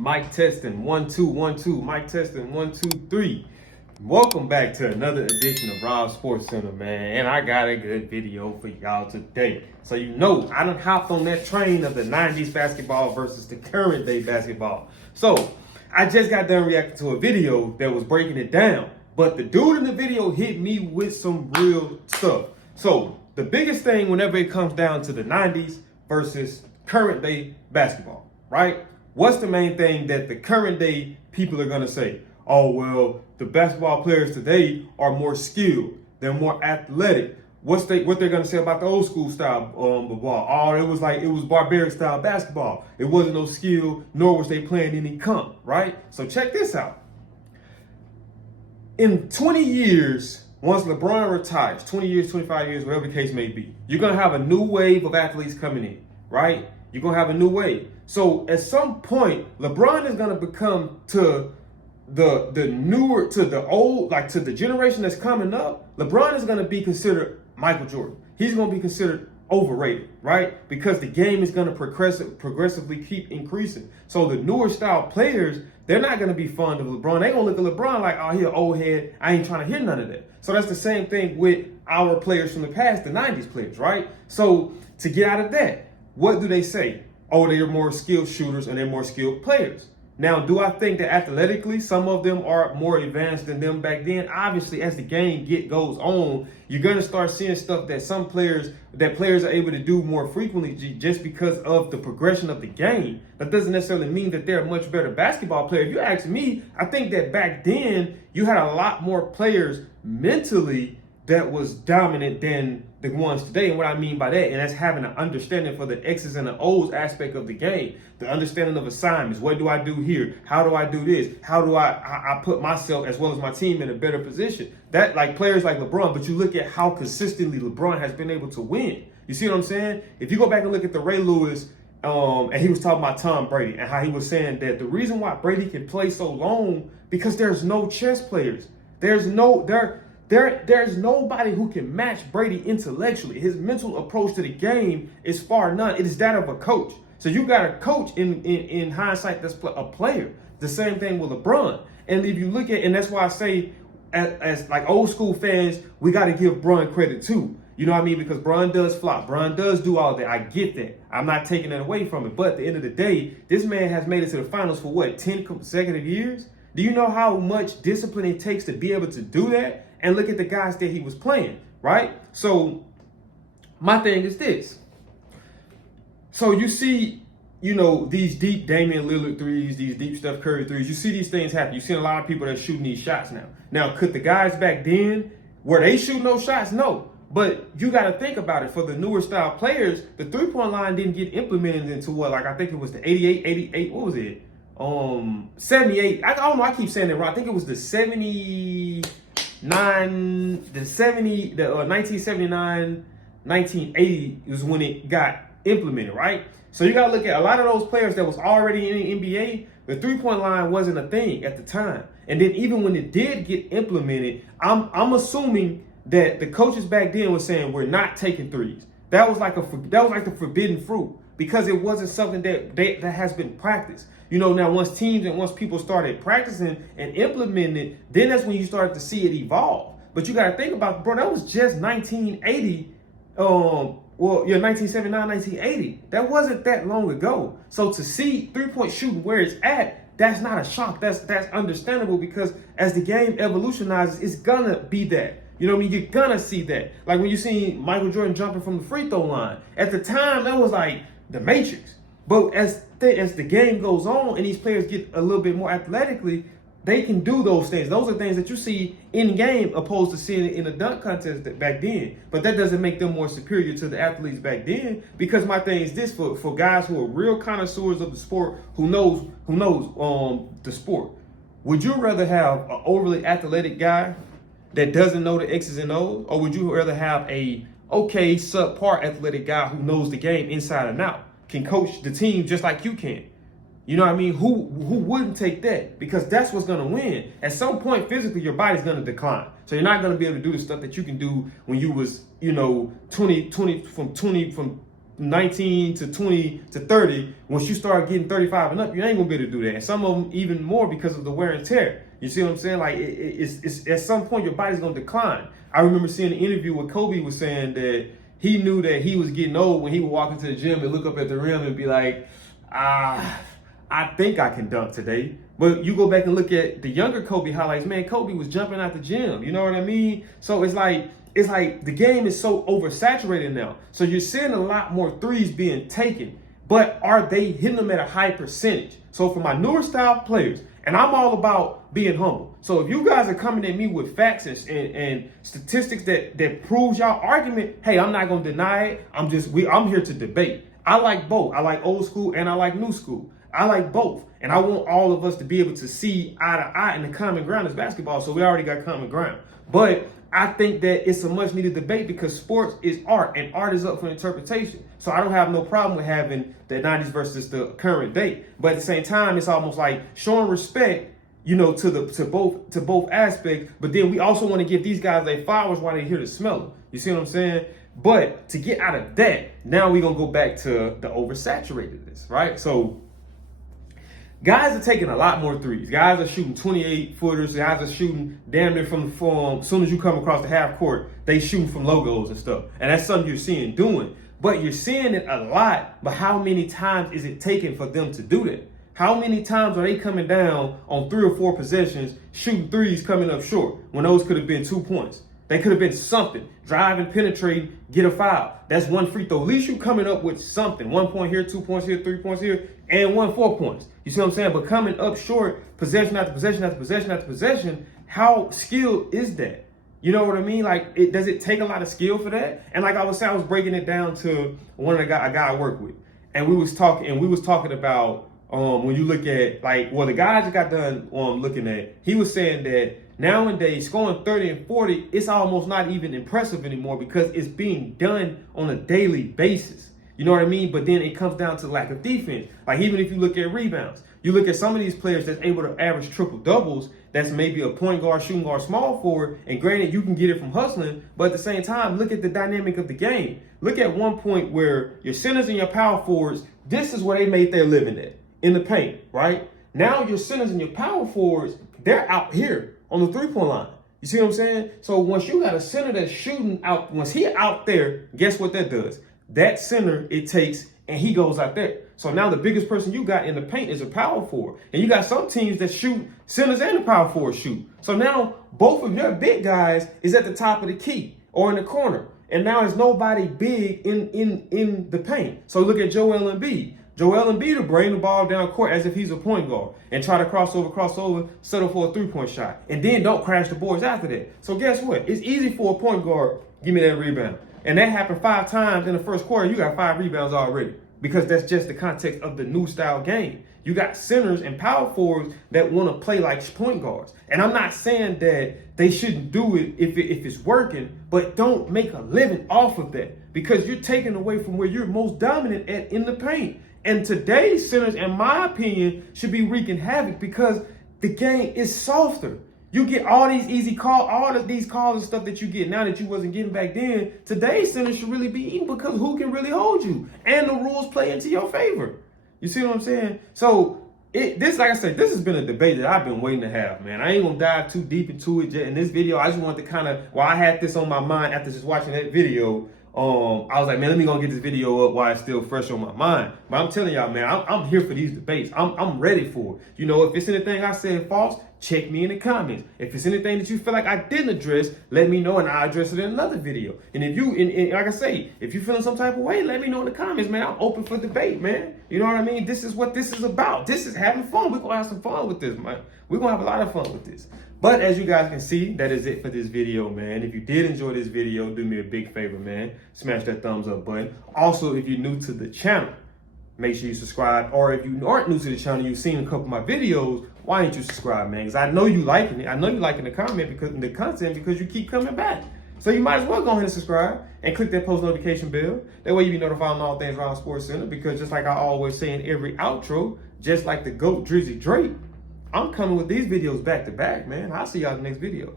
Mic testing, 1 2 1 2. Mic testing, 1 2 3. Welcome back to another edition of Rob Sports Center, man. And I got a good video for y'all today. So you know, I done hopped on that train of the 90s basketball versus the current day basketball. So I just got done reacting to a video that was breaking it down. But the dude in the video hit me with some real stuff. So the biggest thing whenever it comes down to the 90s versus current day basketball, right? What's the main thing that the current day people are going to say? Oh, well, the basketball players today are more skilled. They're more athletic. What they're going to say about the old school style ball? Oh, it was barbaric style basketball. It wasn't no skill, nor was they playing any comp, right? So check this out. In 20 years, once LeBron retires, 20 years, 25 years, whatever the case may be, you're going to have a new wave of athletes coming in, right? You're going to have a new wave. So at some point, LeBron is going to become to the newer, to the old, like to the generation that's coming up, LeBron is going to be considered Michael Jordan. He's going to be considered overrated, right? Because the game is going to progressively keep increasing. So the newer style players, they're not going to be fond of LeBron. They're going to look at LeBron like, oh, he an old head. I ain't trying to hear none of that. So that's the same thing with our players from the past, the 90s players, right? So to get out of that, what do they say? Oh, they're more skilled shooters and they're more skilled players. Now, do I think that athletically some of them are more advanced than them back then? Obviously, as the game goes on, you're going to start seeing stuff that players are able to do more frequently just because of the progression of the game. That doesn't necessarily mean that they're a much better basketball player. If you ask me, I think that back then you had a lot more players mentally that was dominant than the ones today. And what I mean by that, and that's having an understanding for the X's and the O's aspect of the game, the understanding of assignments. What do I do here? How do I do this? How do I put myself as well as my team in a better position? That, like players like LeBron, but you look at how consistently LeBron has been able to win. You see what I'm saying? If you go back and look at the Ray Lewis, and he was talking about Tom Brady and how he was saying that the reason why Brady can play so long because there's no chess players. There's nobody who can match Brady intellectually. His mental approach to the game is far none. It is that of a coach. So you got a coach in hindsight that's a player. The same thing with LeBron. And if you look at, and that's why I say, as like old school fans, we got to give Bron credit too. You know what I mean? Because Bron does flop. Bron does do all that. I get that. I'm not taking that away from it. But at the end of the day, this man has made it to the finals for what, 10 consecutive years? Do you know how much discipline it takes to be able to do that? And look at the guys that he was playing, right? So my thing is this. So you see, you know, these deep Damian Lillard threes, these deep Steph Curry threes, you see these things happen. You see a lot of people that are shooting these shots now. Now, could the guys back then, were they shooting those shots? No. But you got to think about it. For the newer style players, the three-point line didn't get implemented into what? Like, I think it was the 88, what was it? 78. I don't know, I keep saying it wrong. I think it was the 1979, 1980 was when it got implemented, right? So you got to look at a lot of those players that was already in the NBA, the three-point line wasn't a thing at the time. And then even when it did get implemented, I'm assuming that the coaches back then were saying we're not taking threes. That was like the forbidden fruit because it wasn't something that has been practiced. You know, now once people started practicing and implementing it, then that's when you started to see it evolve. But you got to think about, bro, that was just 1980. 1979, 1980. That wasn't that long ago. So to see three-point shooting where it's at, that's not a shock. That's understandable because as the game evolutionizes, it's gonna be that. You know what I mean? You're gonna see that. Like when you see Michael Jordan jumping from the free throw line. At the time, that was like the Matrix. But as the game goes on and these players get a little bit more athletically, they can do those things. Those are things that you see in game opposed to seeing it in a dunk contest back then. But that doesn't make them more superior to the athletes back then. Because my thing is this, for guys who are real connoisseurs of the sport, who knows the sport. Would you rather have an overly athletic guy that doesn't know the X's and O's, or would you rather have a okay subpar athletic guy who knows the game inside and out, can coach the team just like you can? You know what I mean? Who wouldn't take that? Because that's what's going to win. At some point, physically, your body's going to decline. So you're not going to be able to do the stuff that you can do when you was, you know, from 19 to 20 to 30, once you start getting 35 and up, you ain't gonna be able to do that. And some of them even more because of the wear and tear. You see what I'm saying? Like it's at some point your body's gonna decline. I remember seeing an interview where Kobe was saying that he knew that he was getting old when he would walk into the gym and look up at the rim and be like, I think I can dunk today. But you go back and look at the younger Kobe highlights, man, Kobe was jumping out the gym. You know what I mean? So it's like the game is so oversaturated now. So you're seeing a lot more threes being taken, but are they hitting them at a high percentage? So for my newer style players, and I'm all about being humble. So if you guys are coming at me with facts and statistics that proves y'all argument, hey, I'm not gonna deny it. I'm here to debate. I like both. I like old school and I like new school. I like both. And I want all of us to be able to see eye to eye, and the common ground is basketball. So we already got common ground. But I think that it's a much needed debate because sports is art and art is up for interpretation. So I don't have no problem with having the 90s versus the current day. But at the same time, it's almost like showing respect, you know, to both aspects. But then we also want to give these guys their flowers while they're here to smell them. You see what I'm saying? But to get out of that, now we're going to go back to the oversaturatedness, right? So guys are taking a lot more threes. Guys are shooting 28-footers. Guys are shooting damn near from the form. As soon as you come across the half court, they shooting from logos and stuff. And that's something you're seeing doing. But you're seeing it a lot. But how many times is it taking for them to do that? How many times are they coming down on 3 or 4 possessions, shooting threes coming up short when those could have been 2 points? They could have been something. Drive and penetrate, get a foul. That's 1 free throw. At least you coming up with something. 1 point here, 2 points here, 3 points here, and 4 points. You see what I'm saying? But coming up short, possession after possession after possession after possession, how skilled is that? You know what I mean? Like, does it take a lot of skill for that? And like I was saying, I was breaking it down to a guy I work with. And we was talking about when you look at, like, well, the guys that got done looking at, he was saying that nowadays scoring 30 and 40, it's almost not even impressive anymore because it's being done on a daily basis. You know what I mean? But then it comes down to lack of defense. Like, even if you look at rebounds, you look at some of these players that's able to average triple doubles, that's maybe a point guard, shooting guard, small forward, and granted, you can get it from hustling, but at the same time, look at the dynamic of the game. Look at one point where your centers and your power forwards, this is where they made their living at, in the paint, right? Now your centers and your power forwards, they're out here on the three-point line. You see what I'm saying? So once you got a center that's shooting out, once he out there, guess what that does? That center, it takes, and he goes out there. So now the biggest person you got in the paint is a power forward. And you got some teams that shoot centers and the power forward shoot. So now both of your big guys is at the top of the key or in the corner. And now there's nobody big in the paint. So look at Joel Embiid. Joel Embiid will bring the ball down court as if he's a point guard and try to cross over, settle for a three-point shot. And then don't crash the boards after that. So guess what? It's easy for a point guard, give me that rebound. And that happened 5 times in the first quarter. You got 5 rebounds already because that's just the context of the new style game. You got centers and power forwards that want to play like point guards. And I'm not saying that they shouldn't do it if it's working, but don't make a living off of that because you're taking away from where you're most dominant at in the paint. And today's centers, in my opinion, should be wreaking havoc because the game is softer. You get all these easy calls, all of these calls and stuff that you get now that you wasn't getting back then. Today's centers should really be eating because who can really hold you? And the rules play into your favor. You see what I'm saying? So like I said, this has been a debate that I've been waiting to have, man. I ain't gonna dive too deep into it in this video. I just wanted to kind of, I had this on my mind after just watching that video. I was like, man, let me go get this video up while it's still fresh on my mind. But I'm telling y'all, man, I'm here for these debates. I'm ready for it. You know, if it's anything I said false, check me in the comments. If it's anything that you feel like I didn't address, let me know and I'll address it in another video. And if you, like I say, if you're feeling some type of way, let me know in the comments, man. I'm open for debate, man. You know what I mean? This is what this is about. This is having fun. We're going to have some fun with this, man. We're going to have a lot of fun with this. But as you guys can see, that is it for this video, man. If you did enjoy this video, do me a big favor, man. Smash that thumbs up button. Also, if you're new to the channel, make sure you subscribe. Or if you aren't new to the channel, you've seen a couple of my videos, why ain't you subscribe, man? Because I know you liking it. I know you liking the content because you keep coming back. So you might as well go ahead and subscribe and click that post notification bell. That way you be notified on all things around Sports Center. Because just like I always say in every outro, just like the GOAT Drizzy Drake, I'm coming with these videos back to back, man. I'll see y'all in the next video.